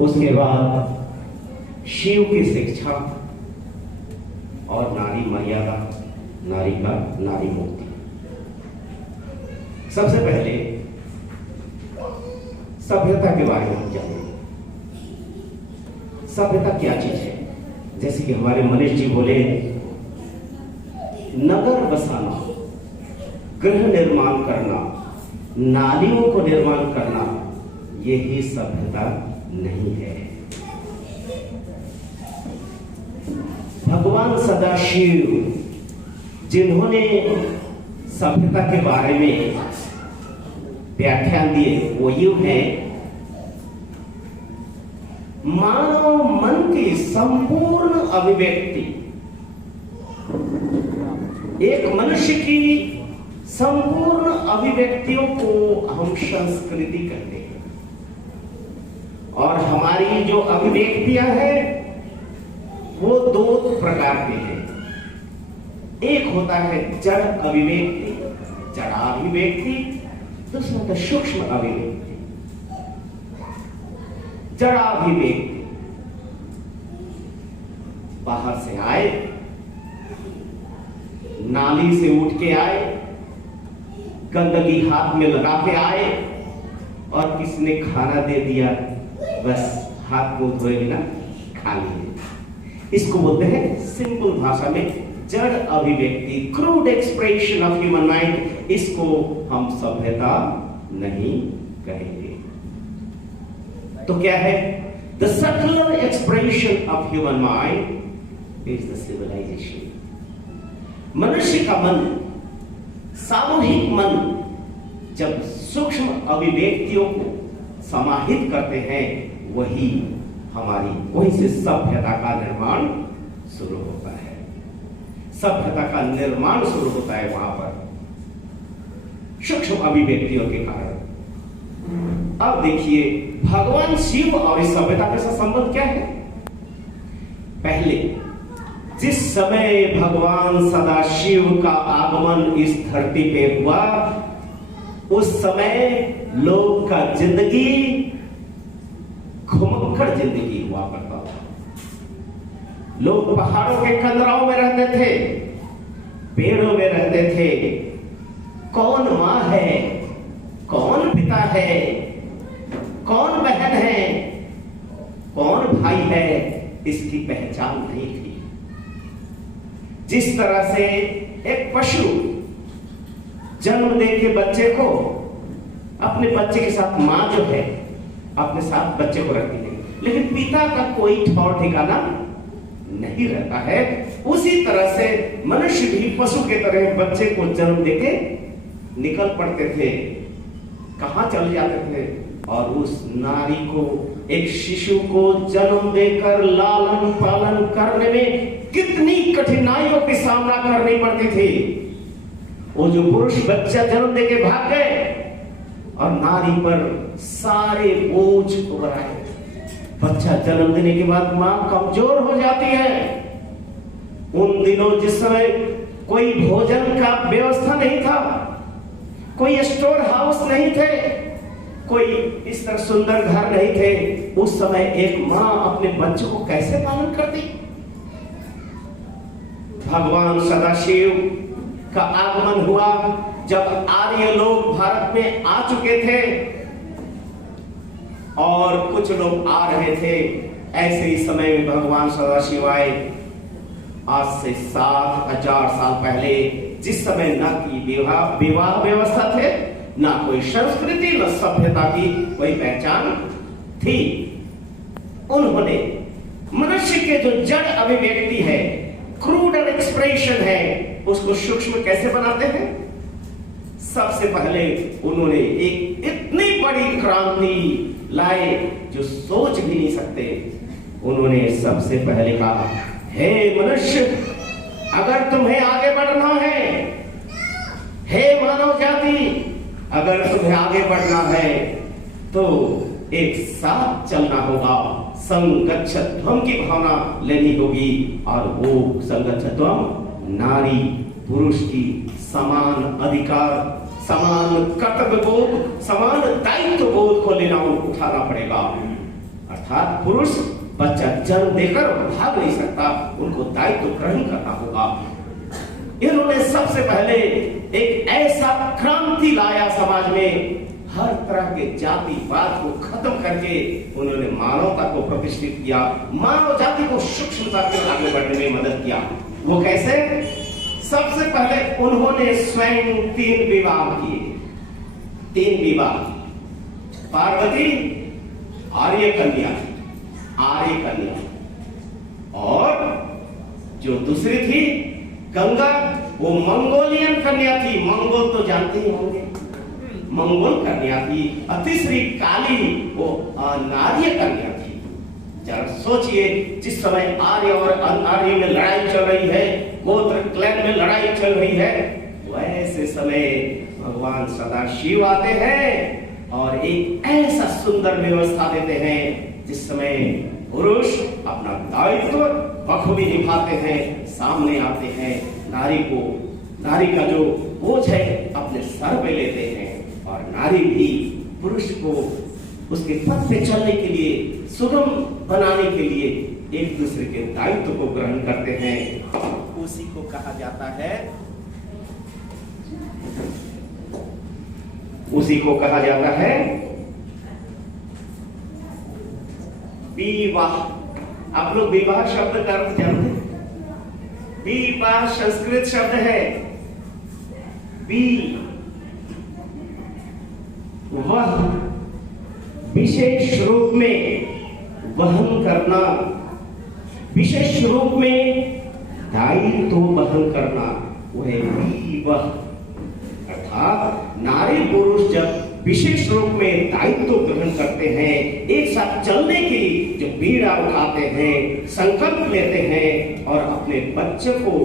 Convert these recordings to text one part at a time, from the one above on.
उसके बाद शिव की शिक्षा और नारी मर्यादा, नारी का नारी मुक्ति। सबसे पहले सभ्यता के बारे में हम जानें। सभ्यता क्या चीज है? जैसे कि हमारे मनीष जी बोले, नगर बसाना, गृह निर्माण करना, नालियों को निर्माण करना, यही सभ्यता नहीं है। भगवान सदाशिव जिन्होंने सभ्यता के बारे में व्याख्यान दिए वो यूं है, मानव मन की संपूर्ण अभिव्यक्ति, एक मनुष्य की संपूर्ण अभिव्यक्तियों को हम संस्कृति कहते हैं। और हमारी जो अभिव्यक्तियां हैं वो दो प्रकार के हैं। एक होता है जड़ अभिव्यक्ति, जड़ाभिव्यक्ति, दूसरा होता है सूक्ष्म अभिव्यक्ति। जड़ाभिव्यक्ति, बाहर से आए, नाली से उठ के आए, गंदगी हाथ में लगा के आए और किसी ने खाना दे दिया, बस हाथ मुंह धोए बिना खा लिए। इसको बोलते हैं सिंपल भाषा में जड़ अभिव्यक्ति, crude expression of human mind. इसको हम सभ्यता नहीं कहेंगे। तो क्या है? The subtle expression of human mind is the civilisation. मनुष्य का मन, सामूहिक मन, जब सूक्ष्म अभिव्यक्तियों को समाहित करते हैं, वहीं से सभ्यता का निर्माण शुरू होता है। सभ्यता का निर्माण शुरू होता है वहां पर सूक्ष्म अभिव्यक्तियों के कारण। अब देखिए भगवान शिव और इस सभ्यता के साथ संबंध क्या है? पहले जिस समय भगवान सदाशिव का आगमन इस धरती पे हुआ, उस समय लोग का जिंदगी घुमक्कड़ जिंदगी हुआ करता था। लोग पहाड़ों के कंदराओं में रहते थे, पेड़ों में रहते थे। कौन मां है, कौन पिता है, कौन बहन है, कौन भाई है, इसकी पहचान नहीं थी। जिस तरह से एक पशु जन्म दे के बच्चे को, अपने बच्चे के साथ मां जो है अपने साथ बच्चे को रखती है, लेकिन पिता का कोई ठौर ठिकाना नहीं रहता है, उसी तरह से मनुष्य भी पशु के तरह बच्चे को जन्म देके निकल पड़ते थे, कहां चले जाते थे। और उस नारी को, एक शिशु को जन्म देकर लालन पालन करने में कितनी कठिनाइयों की सामना करनी पड़ती थी। वो जो पुरुष बच्चा जन्म देके भाग गए और नारी पर सारे बोझ उभर आए। बच्चा जन्म देने के बाद मां कमजोर हो जाती है। उन दिनों जिस समय कोई भोजन का व्यवस्था नहीं था, कोई स्टोर हाउस नहीं थे, कोई इस तरह सुंदर घर नहीं थे, उस समय एक मां अपने बच्चों को कैसे पालन करती? भगवान सदाशिव का आगमन हुआ जब आर्य लोग भारत में आ चुके थे और कुछ लोग आ रहे थे। ऐसे ही समय में भगवान सदाशिव आए। आज से 7000 साल पहले, जिस समय न की विवाह व्यवस्था थे, ना कोई संस्कृति, न सभ्यता की कोई पहचान थी, उन्होंने मनुष्य के जो जड़ अभिव्यक्ति है, क्रूड एक्सप्रेशन है, उसको सूक्ष्म कैसे बनाते हैं? सबसे पहले उन्होंने एक इतनी बड़ी क्रांति लाए जो सोच भी नहीं सकते। उन्होंने सबसे पहले कहा, हे मनुष्य, अगर तुम्हें आगे बढ़ना है, हे मानव जाति, अगर तुम्हें आगे बढ़ना है तो एक साथ चलना होगा। संगच्छध्वम की भावना लेनी होगी, और वो संगच्छध्वम नारी पुरुष की समान अधिकार, समान कर्तव्य बोध, समान दायित्व बोध को लेना, उठाना पड़ेगा। अर्थात पुरुष बच्चा जन्म देकर भाग नहीं सकता, उनको दायित्व ग्रहण करना होगा। इन्होंने सबसे पहले एक ऐसा क्रांति लाया समाज में, हर तरह के जातिवाद को खत्म करके उन्होंने मानवता को प्रतिष्ठित किया, मानव जाति को सूक्ष्मता से आगे बढ़ने में मदद किया। वो कैसे? सबसे पहले उन्होंने स्वयं 3 विवाह किए। 3 विवाह, पार्वती आर्य कन्या और जो दूसरी थी गंगा, वो मंगोलियन कन्या थी। मंगोल तो जानते ही होंगे, मंगोल कन्या थी। और तीसरी काली, वो नार्य कन्या थी। जरा सोचिए, जिस समय आर्य और अनार्य में लड़ाई चल रही है, गोत्र क्लैन में लड़ाई चल रही है, वैसे समय भगवान सदाशिव आते हैं और एक ऐसा सुंदर व्यवस्था देते हैं जिस समय पुरुष अपना दायित्व बखूबी निभाते हैं, सामने आते हैं, नारी का जो बोझ है अपने सर पे लेते हैं, और नारी भी पुरुष को उसके पथ पे चलने के लिए, सुगम बनाने के लिए एक दूसरे के दायित्व को ग्रहण करते हैं। उसी को कहा जाता है विवाह। आप लोग विवाह शब्द का अर्थ जानते हैं? विवाह संस्कृत शब्द है। वह विशेष रूप में वहन करना, विशेष रूप में दायित्व वहन करना, वह विवाह। अर्थात नारी पुरुष जब विशेष रूप में दायित्व ग्रहण करते हैं, एक साथ चलने की जो पीड़ा उठाते हैं, संकल्प लेते हैं, और अपने बच्चे को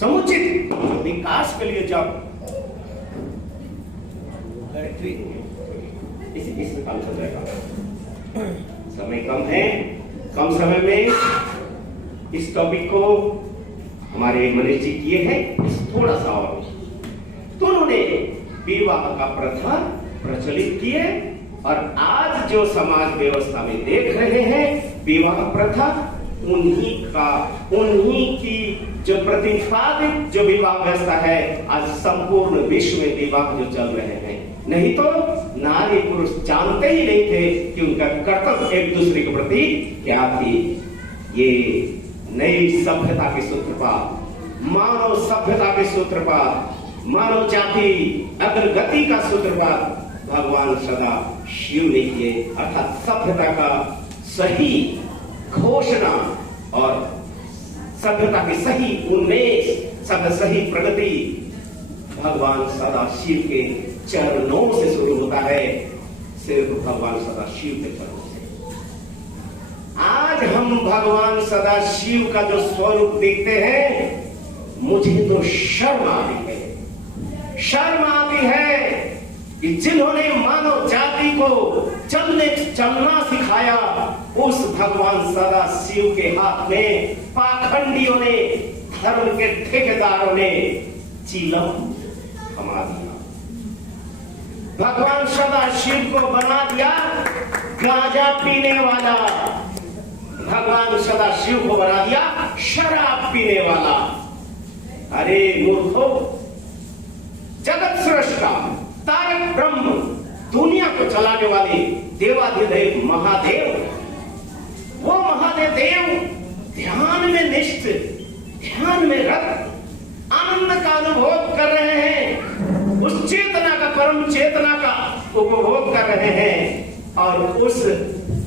समुचित विकास के लिए जब इसमें काम चल जाएगा, समय कम है, कम समय में इस टॉपिक को हमारे मनीष जी किए हैं थोड़ा सा और। तो उन्होंने विवाह का प्रथा प्रचलित किए, और आज जो समाज व्यवस्था में देख रहे हैं विवाह प्रथा, उन्हीं की जो प्रतिपादित जो विवाह व्यवस्था है, आज संपूर्ण विश्व में विवाह जो चल रहे हैं। नहीं तो नारी पुरुष जानते ही नहीं थे कि उनका कर्तव्य एक दूसरे के प्रति क्या थी। ये नई सभ्यता के सूत्रपात, मानव सभ्यता के सूत्रपात, मानव जाति अग्रगति का सूत्रपात भगवान सदा शिव ने किए। अर्थात सभ्यता का सही घोषणा और सभ्यता की सही उन्मेष, सही प्रगति भगवान सदा शिव के चरणों से शुरू होता है, सिर्फ भगवान सदा शिव के चरणों से। आज हम भगवान सदा शिव का जो स्वरूप देखते हैं, मुझे तो शर्म आती है, शर्म आती है कि जिन्होंने मानव जाति को चलना सिखाया, उस भगवान सदा शिव के हाथ में पाखंडियों ने, धर्म के ठेकेदारों ने चिलम थमा दिया। भगवान सदा शिव को बना दिया गांजा पीने वाला, भगवान सदा शिव को बना दिया शराब पीने वाला। अरे मूर्खों, जगत सृष्टा तारक ब्रह्म, दुनिया को चलाने वाले देवाधिदेव महादेव, वो महादेव ध्यान में निष्ठ, ध्यान में रत आनंद का अनुभव कर रहे हैं, उस चेतना का, परम चेतना का उपभोग कर रहे हैं, और उस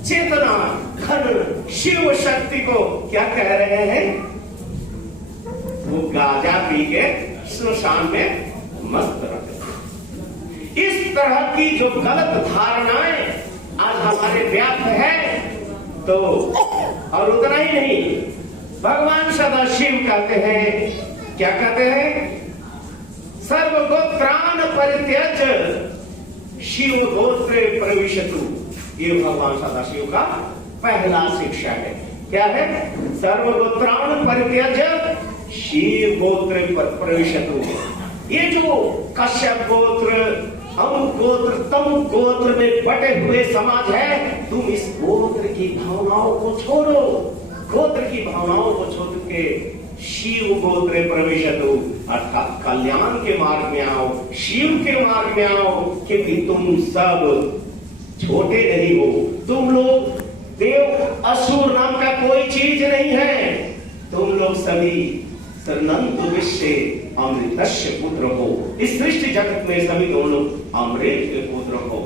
चेतना घन शिव शक्ति को क्या कह रहे हैं? वो गांजा पी के स्मशान में मस्त रहते। इस तरह की जो गलत धारणाएं आज हमारे व्याप्त है, तो और उतना ही नहीं, भगवान सदाशिव कहते हैं, क्या कहते हैं? सर्वगोत्रान परित्यज शिव गोत्रे प्रविशतु। ये भगवान सदाशिव का पहला शिक्षा है। क्या है? सर्वगोत्रान परित्यज शिव गोत्रे प्रविशतु। ये जो कश्यप गोत्र, हम गोत्र तम गोत्र में बटे हुए समाज है। तुम इस गोत्र की भावनाओं को छोड़ो, गोत्र की भावनाओं को छोड़ के शिव गोत्रे प्रविशतु अर्थात कल्याण के मार्ग में आओ, शिव के मार्ग में आओ, क्योंकि तुम सब छोटे नहीं हो। तुम लोग देव असुर नाम का कोई चीज नहीं है। तुम लोग सभी सर्वनंत विश्व अमृतस्य पुत्र हो। इस सृष्टि जगत में सभी तुम लोग अमृत के पुत्र हो।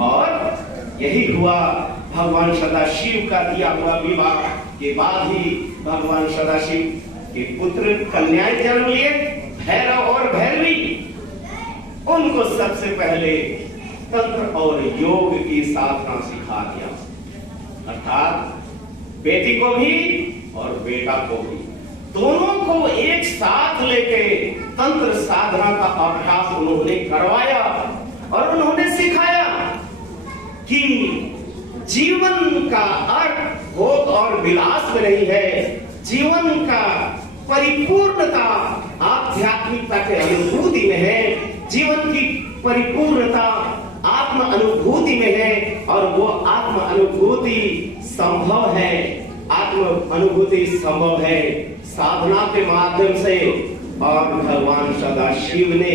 और यही हुआ भगवान सदाशिव का दिया हुआ विवाह के बाद ही भगवान सदाशिव के पुत्र कन्याएं जन्म लिए, भैरव और भैरवी। उनको सबसे पहले तंत्र और योग की साधना सिखा दिया, अर्थात बेटी को भी और बेटा को भी, दोनों को एक साथ लेके तंत्र साधना का अभ्यास उन्होंने करवाया और उन्होंने सिखाया कि जीवन का अर्थ भोग और विलास में नहीं है। जीवन का परिपूर्णता आध्यात्मिकता के अनुभूति में है। जीवन की परिपूर्णता आत्म अनुभूति में है और वो आत्म अनुभूति संभव है। आत्म अनुभूति संभव है साधना के माध्यम से। और भगवान सदाशिव ने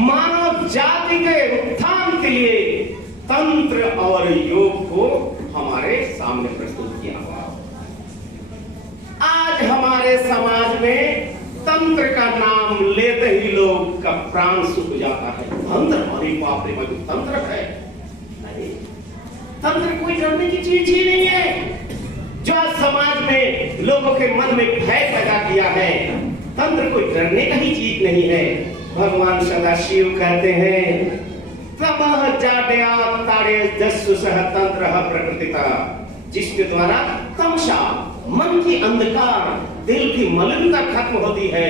मानव जाति के उत्थान के लिए तंत्र और योग को हमारे सामने प्रस्तुत किया। आज हमारे समाज में तंत्र का नाम लेते ही लोग का प्राण सूख जाता है। तंत्र, अरे बाप रे बाप, तंत्र है? नहीं, तंत्र कोई डरने की चीज ही नहीं है। जो आज समाज में लोगों के मन में भय पैदा किया है, तंत्र कोई डरने का ही चीज नहीं है। भगवान सदाशिव कहते हैं तमह जाड्या तारे जस्सु सह तंत्र प्रकृतिता, जिसके द्वारा तमसा मन की अंधकार, दिल की मलिनता खत्म होती है,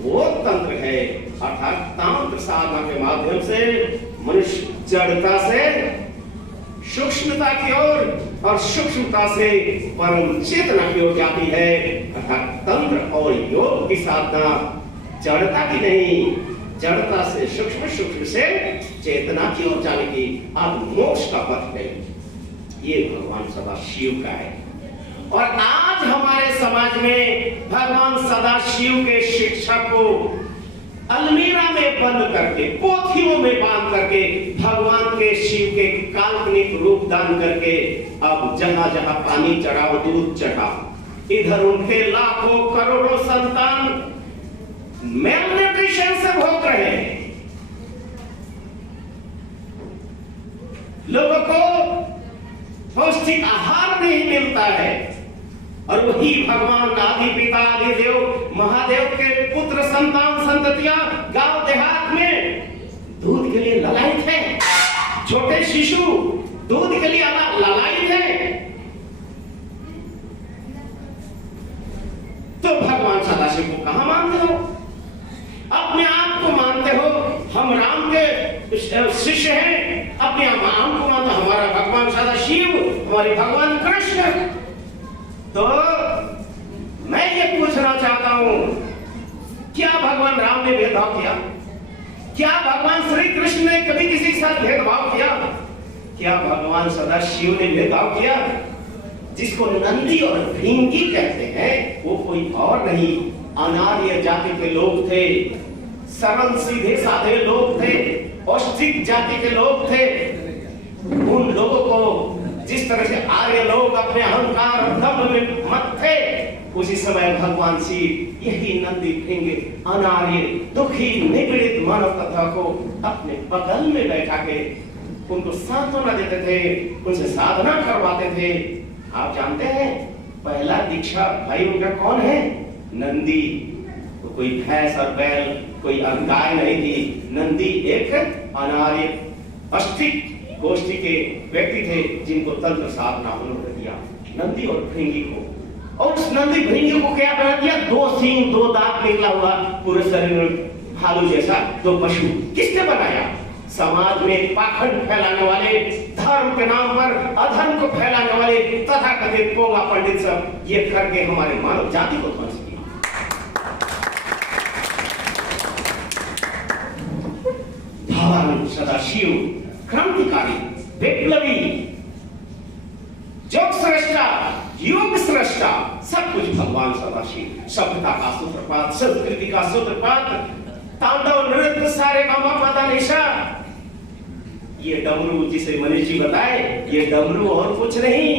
वो तंत्र है। अर्थात तंत्र साधना के माध्यम से मनुष्य जड़ता से सूक्ष्मता की ओर और सूक्ष्मता से परम चेतना की ओर जाती है। अर्थात तंत्र और योग की साधना जड़ता की नहीं, जड़ता से सूक्ष्म, सूक्ष्म से चेतना की ओर जाने की आप मोक्ष का पथ है। ये भगवान सदाशिव का है। और आज हमारे समाज में भगवान सदाशिव के शिक्षा को अलमीरा में बंद करके, पोथियों में बांध करके, भगवान के शिव के काल्पनिक रूप दान करके अब जहां जहां पानी चढ़ाओ दूध चढ़ा, इधर उनके लाखों करोड़ों संतान मेलन्यूट्रिशन से भोग रहे हैं। लोगों को पौष्टिक आहार नहीं मिलता है और वही भगवान आदि पिता आदि देव महादेव के पुत्र संतान संततियां गांव देहात में दूध के लिए ललायित है। छोटे शिशु दूध के लिए ललायित है। तो भगवान सदाशिव को कहां मानते हो? अपने आप को मानते हो हम राम के शिष्य हैं, अपने आप को मानते हमारा भगवान सदाशिव, हमारे भगवान कृष्ण। तो मैं ये पूछना चाहता हूं, क्या भगवान राम ने भेदभाव किया? क्या भगवान श्री कृष्ण ने कभी किसी के साथ भेदभाव किया? क्या भगवान सदाशिव ने भेदभाव किया? जिसको नंदी और भृंगी कहते हैं वो कोई और नहीं, अनार्य जाति के लोग थे, सरल सीधे साधे लोग थे, औष्टिक जाति के लोग थे। उन लोगों को जिस तरह से आर्य लोग अपने अहंकार और दम्भ में मत थे, उसी समय भगवान शिव यही नंदी भृंगी अनार्य दुखी निपीड़ित मानव तथा को अपने बगल में बैठा के उनको सांत्वना देते थे, उनसे साधना करवाते थे। आप जानते हैं पहला दीक्षा भाई उनका कौन है? नंदी। तो कोई भैंस और बैल, कोई गाय नहीं थी। नंदी एक अनार्य अस्तिक गोष्ठी के व्यक्ति थे जिनको तंत्र साधना उन्होंने दिया, नंदी और भृंगी को। और उस नंदी भृंगी को क्या बना दिया? 2 सींग 2 दांत निकला हुआ पूरे शरीर में भालू जैसा 2 पशु। किसने बनाया? समाज में पाखंड फैलाने वाले, धर्म के नाम पर अधर्म को फैलाने वाले तथाकथित पोंगा पंडित सब ये करके हमारे मानव जाति को ध्वंस किया। भगवान सदाशिव क्रांतिकारी, विप्लवी, जोग सृष्टा, योग सृष्टा, सब कुछ भगवान सदाशिव। सभ्यता का सूत्रपात, संस्कृति का सूत्रपात, तांडव नृत्य, सारे का मापा निशा। ये डमरू जिसे मनीष जी बताए, ये डमरू और कुछ नहीं,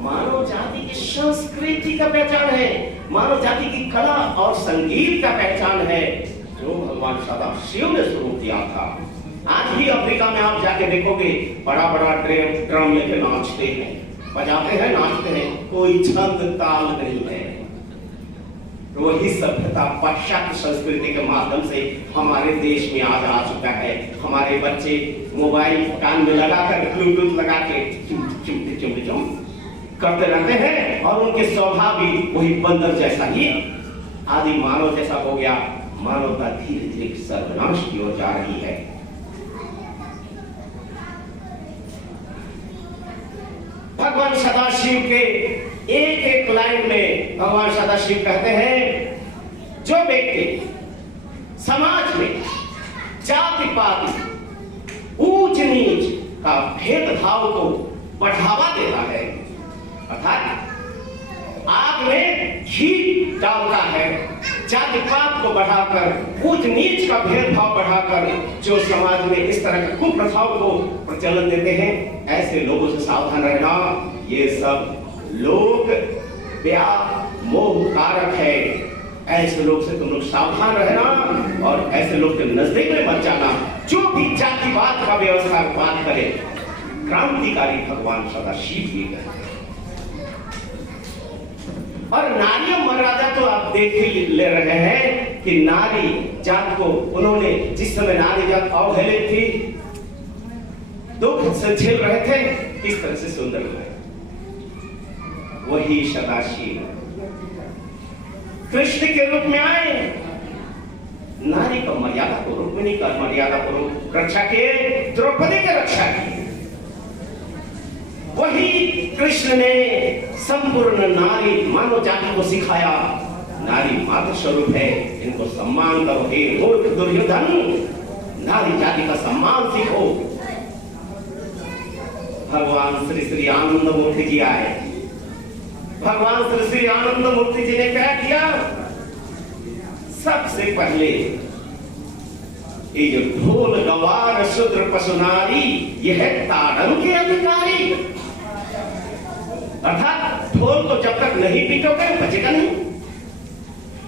मानव जाति की संस्कृति का पहचान है, मानव जाति की कला और संगीत का पहचान है, जो भगवान सदाशिव ने शुरू किया था। आज भी अफ्रीका में आप जाके देखोगे, बड़ा बड़ा ड्रम लेके नाचते हैं, बजाते हैं, नाचते हैं, कोई छंद ताल नहीं है। वही सभ्यता पाश्चात्य संस्कृति के माध्यम से हमारे देश में आज आ चुका है। हमारे बच्चे मोबाइल कान में लगाकर, ब्लूटूथ लगा के चुम करते रहते हैं और उनके स्वभाव भी वही बंदर जैसा ही, आदि मानव जैसा हो गया। मानवता धीरे धीरे सर्वनाश की ओर जा रही है। भगवान सदाशिव के एक एक लाइन में भगवान सदाशिव कहते हैं, जो व्यक्ति समाज में जाति पाति, ऊंच नीच का भेदभाव को बढ़ावा देता है, अर्थात आग में घी डालता है, जाति पात को बढ़ाकर, ऊंच नीच का भेदभाव बढ़ाकर जो समाज में इस तरह के कुप्रथाओं को प्रचलन देते हैं, ऐसे लोगों से सावधान रहना। ये सब लोग मोह कारक है। ऐसे लोग से तुम लोग सावधान रहना और ऐसे लोग के नजदीक में मत जाना जो भी जातिवाद का व्यवस्था बात करे। क्रांतिकारी भगवान सदाशिव जी है। और नारी मर्यादा तो आप देख ही ले रहे हैं कि नारी जात को उन्होंने, जिस समय नारी जात अवहेलित थी, दुख से झेल रहे थे, किस तरह से सुंदर हुए। वही सदाशिव कृष्ण के रूप में आए, नारी का मर्यादा को, रुक्मिणी का मर्यादा को रक्षा के, द्रौपदी की रक्षा की। वही कृष्ण ने संपूर्ण नारी मानव जाति को सिखाया, नारी मातृ स्वरूप है, इनको सम्मान करो हे मूर्ख दुर्योधन, नारी जाति का सम्मान सीखो। भगवान श्री श्री आनंद मूर्ति जी आए। भगवान श्री श्री आनंद मूर्ति जी ने क्या किया? सबसे पहले ये जो ढोल गवार शूद्र पशु नारी, यह है ताड़न के अधिकारी। अर्थात ढोल को जब तक नहीं पीटोगे बचेगा नहीं,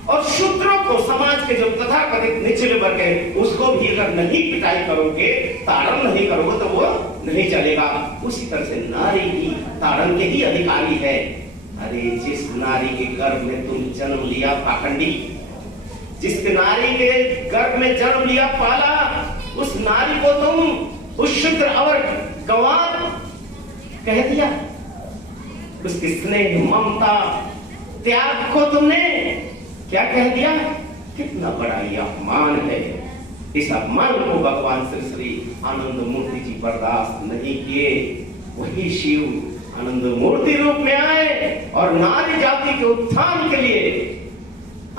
और शूद्रों को, समाज के जो तथाकथित निचले वर्ग है, उसको भी अगर नहीं पिटाई करोगे, ताड़न नहीं करोगे तो वो नहीं चलेगा। उसी तरह से नारी भी ताड़न के ही अधिकारी है। अरे जिस नारी के गर्भ में तुम जन्म लिया पाखंडी, जिस नारी के गर्भ में जन्म लिया पाला, उस नारी को तुम उस शूद्र अवर गंवार कह दिया। उसकी स्नेह, ममता, त्याग को तुमने क्या कह दिया? कितना बड़ा ये अपमान है। इस अपमान को भगवान श्री श्री आनंद मूर्ति जी बर्दाश्त नहीं किए। वही शिव आनंद मूर्ति रूप में आए और नारी जाति के उत्थान के लिए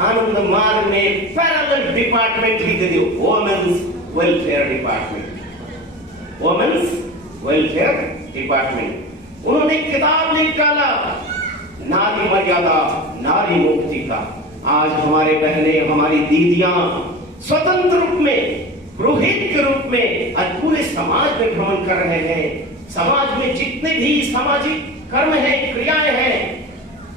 आनंद मार्ग में पैरेलल डिपार्टमेंट ही दे दिया, women's welfare department, women's welfare department. उन्होंने किताब निकाला, नारी मर्यादा, नारी मुक्ति का। आज हमारे बहने, हमारी दीदियां स्वतंत्र रूप में, पुरोहित के रूप में आज पूरे समाज में भ्रमण कर रहे हैं। समाज में जितने भी सामाजिक कर्म हैं, क्रियाएं हैं,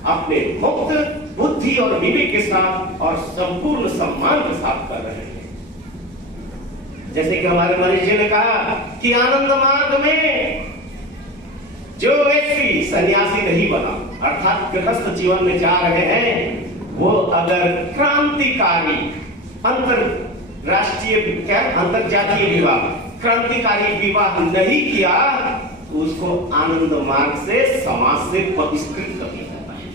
अपने मुक्त बुद्धि और विवेक के साथ और संपूर्ण सम्मान के साथ कर रहे हैं। जैसे कि हमारे मनीष जी ने कहा कि आनंद मार्ग में जो व्यक्ति सन्यासी नहीं बना, अर्थात गृहस्थ जीवन में जा रहे हैं, वो अगर क्रांतिकारी अंतरराष्ट्रीय क्या अंतरजातीय विवाह, क्रांतिकारी विवाह नहीं किया, तो उसको आनंद मार्ग से समाज से बहिष्कृत कर दिया जाता है।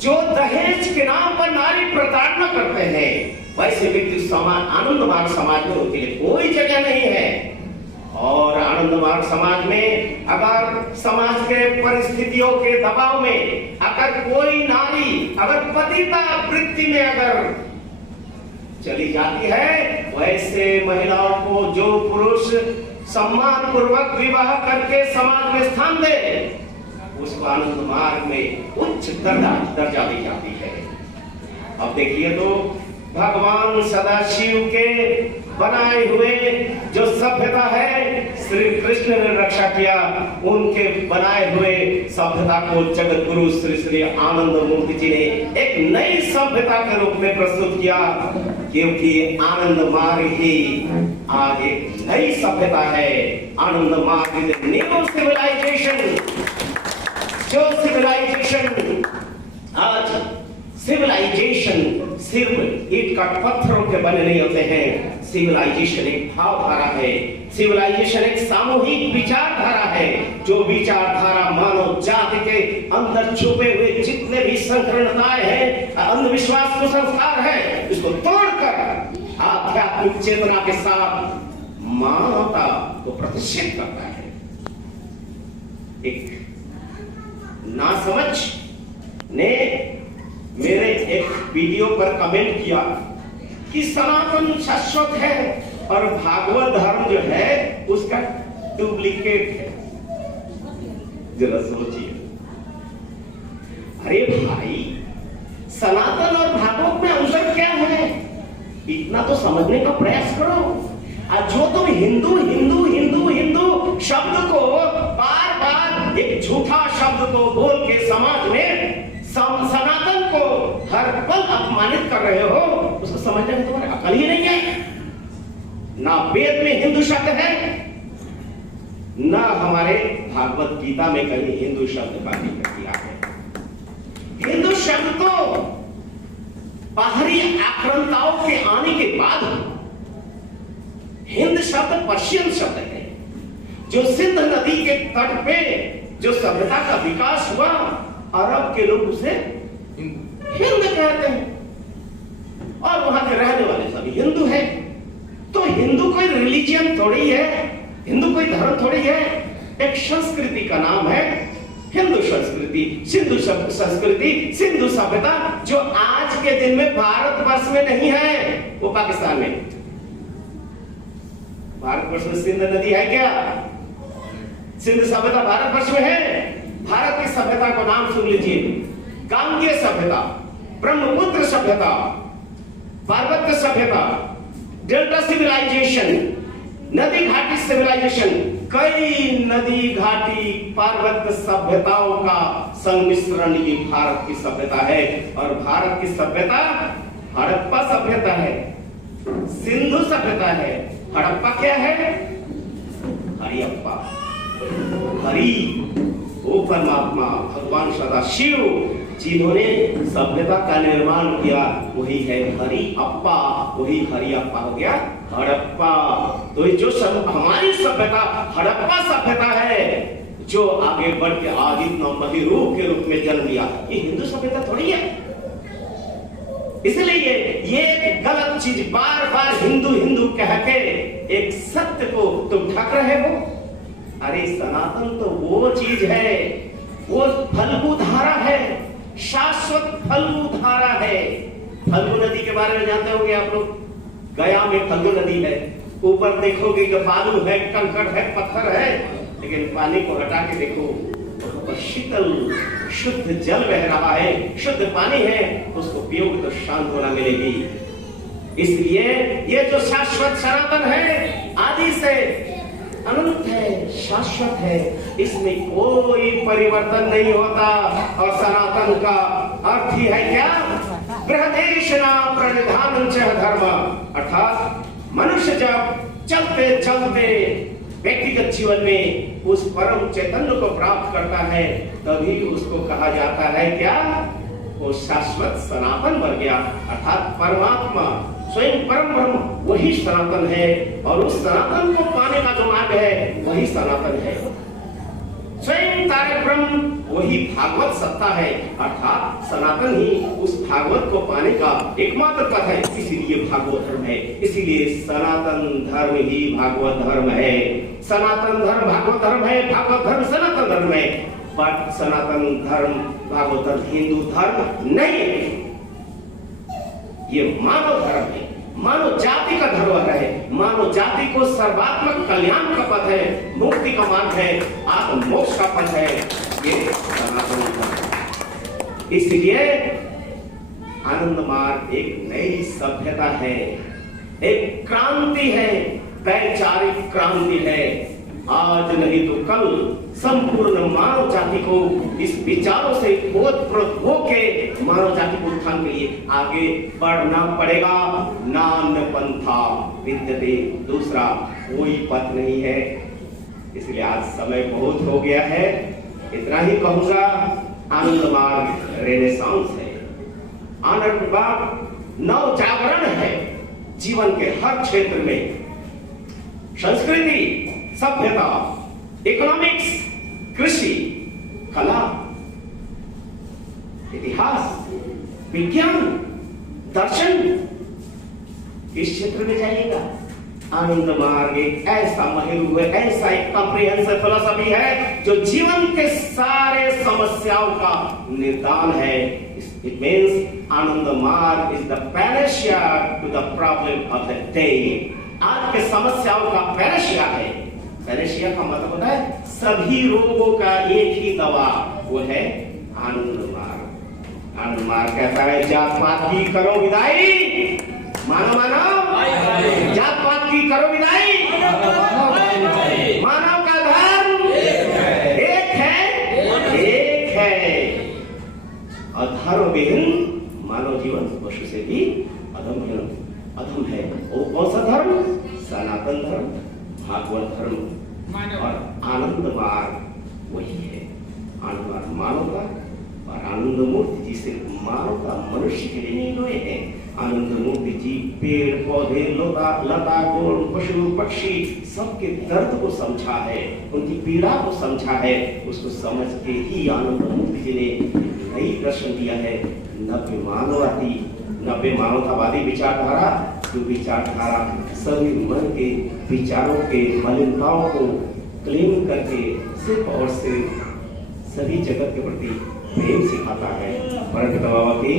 जो दहेज के नाम पर नारी प्रताड़ना करते हैं, वैसे व्यक्ति समाज, आनंद मार्ग समाज में उनके लिए कोई जगह नहीं है। और आनंद मार्ग समाज में अगर समाज के परिस्थितियों के दबाव में अगर कोई नारी अगर पतिता वृत्ति में अगर चली जाती है, वैसे महिलाओं को जो पुरुष सम्मान पूर्वक विवाह करके समाज में स्थान दे, उसको आनंद मार्ग में उच्च दर्जा दी जाती है। अब देखिए तो भगवान सदाशिव के बनाए हुए जो सभ्यता है, श्री कृष्ण ने रक्षा किया, उनके बनाए हुए सभ्यता को जगत गुरु श्री श्री आनंद मूर्ति जी ने एक नई सभ्यता के रूप में प्रस्तुत किया, क्योंकि आनंद मार्ग ही आज एक नई सभ्यता है। आनंद मार्ग इज न्यू सिविलाइजेशन। जो सिविलाइजेशन आज सिविलाइजेशन सिर्फ ईट का पत्थरों के बने नहीं होते हैं। सिविलाइजेशन एक भावधारा है, सिविलाइजेशन एक सामूहिक विचारधारा है। जो विचारधारा मानव जाति के अंदर छुपे हुए जितने भी संकीर्णताएं हैं, अंधविश्वास कुसंस्कार है, इसको तोड़कर आध्यात्मिक चेतना के साथ मानवता को प्रतिष्ठित करता है। एक नासमझ ने मेरे एक वीडियो पर कमेंट किया कि सनातन शाश्वत है और भागवत धर्म जो है उसका डुप्लीकेट है। जरा सोचिए, अरे भाई, सनातन और भागवत में अंतर क्या है, इतना तो समझने का प्रयास करो। और जो तुम हिंदू हिंदू हिंदू हिंदू शब्द को बार बार एक झूठा शब्द को बोल के समाज में सनातन को हर पल अपमानित कर रहे हो, उसको समझने में तुम्हारे अकल ही नहीं है। ना वेद में हिंदू शब्द है, ना हमारे भागवत गीता में कहीं हिंदू शब्द का जिक्र किया है। हिंदू शब्द तो बाहरी आक्रांताओं के आने के बाद, हिंद शब्द पर्शियन शब्द है। जो सिंध नदी के तट पे जो सभ्यता का विकास हुआ, अरब के लोग उसे हिंद कहते हैं और वहां के रहने वाले सभी हिंदू हैं। तो हिंदू कोई रिलीजियन थोड़ी है, हिंदू कोई धर्म थोड़ी है, एक संस्कृति का नाम है हिंदू संस्कृति, सिंधु संस्कृति, सिंधु सभ्यता, जो आज के दिन में भारतवर्ष में नहीं है, वो पाकिस्तान में। भारतवर्ष में सिंध नदी है क्या? सिंध सभ्यता भारतवर्ष में है। भारत की सभ्यता को नाम सुन लीजिए, गांगेय सभ्यता, ब्रह्मपुत्र सभ्यता, पार्वत्य सभ्यता, डेल्टा सिविलाइजेशन, नदी घाटी सिविलाइजेशन। कई नदी घाटी पार्वत्य सभ्यताओं का संमिश्रण ये भारत की सभ्यता है। और भारत की सभ्यता हड़प्पा सभ्यता है, सिंधु सभ्यता है। हड़प्पा क्या है? हरियप्पा, हरि वो परमात्मा भगवान सदाशिव जिन्होंने सभ्यता का निर्माण किया, वही है हरि अप्पा, वही हरि अप्पा हो गया हड़प्पा। तो जो हमारी सभ्यता हड़प्पा सभ्यता है, जो आगे बढ़ के आदित्य नवमहिरू के रूप में जन्म लिया, ये हिंदू सभ्यता थोड़ी है। इसलिए ये गलत चीज बार बार हिंदू हिंदू कह के एक सत्य को तुम ढक रहे हो। अरे सनातन तो वो चीज है, वो फल्गु धारा है, शाश्वत फल्गु धारा है। फल्गु नदी के बारे में जानते होंगे आप लोग, गया में फल्गु नदी है। ऊपर देखोगे कि बालू है, कंकड़ है, पत्थर है, लेकिन पानी को हटा के देखो तो शीतल शुद्ध जल बह रहा है, शुद्ध पानी है, उसको पियोगे तो शांत होना मिलेगी। इसलिए ये जो शाश्वत सनातन है, आदि से अनंत है, शाश्वत है, इसमें कोई परिवर्तन नहीं होता। और सनातन का अर्थ ही है क्या? बृहदेशना प्रणिधानं च धर्म, अर्थात मनुष्य जब चलते चलते व्यक्तिगत जीवन में उस परम चैतन्य को प्राप्त करता है, तभी उसको कहा जाता है क्या? वो शाश्वत सनातन बन गया। अर्थात परमात्मा स्वयं परम ब्रह्म वही सनातन है, और उस सनातन को पाने का जो मार्ग है वही सनातन है। स्वयं तारक ब्रह्म वही भागवत सत्ता है, अर्थात सनातन ही उस भागवत को पाने का एकमात्र पथ है। इसीलिए भागवत धर्म है, इसीलिए सनातन धर्म ही भागवत धर्म है। सनातन धर्म भागवत धर्म है, भागवत धर्म सनातन धर्म है। पर सनातन धर्म भागवत धर्म हिंदू धर्म नहीं है, ये मानव धर्म है। मानव जाति का धरोहर है, मानव जाति को सर्वात्मक कल्याण का पथ है, मुक्ति का मार्ग है, आत्म मोक्ष का पथ है ये सनातन धर्म। इसलिए आनंद मार्ग एक नई सभ्यता है, एक क्रांति है, वैचारिक क्रांति है। आज नहीं तो कल संपूर्ण मानव जाति को इस विचारों से ओतप्रोत होके मानव जाति को उत्थान के लिए आगे बढ़ना पड़ेगा। नान्य पंथा विद्यते, दूसरा कोई पथ नहीं है। इसलिए आज समय बहुत हो गया है, इतना ही कहूंगा। आनंद मार्ग रेनेसांस है, आनंद मार्ग नव जागरण है जीवन के हर क्षेत्र में। संस्कृति, सभ्यता, इकोनॉमिक्स, कृषि, कला, इतिहास, विज्ञान, दर्शन, इस क्षेत्र में जाइएगा। आनंद मार्ग एक ऐसा महिरू है, ऐसा एक कॉम्प्रिहेंसिव फिलॉसफी है जो जीवन के सारे समस्याओं का निदान है। It means आनंद मार्ग is the panacea to the problem of the day। आज के समस्याओं का पैराशिया है। पैराशिया का मतलब होता है सभी रोगों का एक ही दवा, वो है आनंद मार्ग। आनंद मार्ग कहता है जात पात की करो विदाई, मानो मानो जात पात की करो विदाई, मानव का धर्म एक है। अधर्म विहीन मानव जीवन पशु से भी अधम है। वो कौन सा धर्म? सनातन धर्म, भागवत धर्म। और आनंद मार्ग वही है। आनंद मार्ग मानवता और आनंद मूर्ति जी से मानवता मनुष्य के लिए नहीं हुए हैं। आनंद मूर्ति जी पेड़ पौधे लता गुण पशु पक्षी सबके दर्द को समझा है, उनकी पीड़ा को समझा है। उसको समझ के ही आनंद मूर्ति जी ने नई दर्शन दिया है। नव्य मानवतावादी विचारधारा, जो विचारधारा सभी मन के विचारों के मलिनताओं को क्लेम करके सिर्फ और सिर्फ सभी जगत के प्रति प्रेम सिखाता है। परंतु बाबा की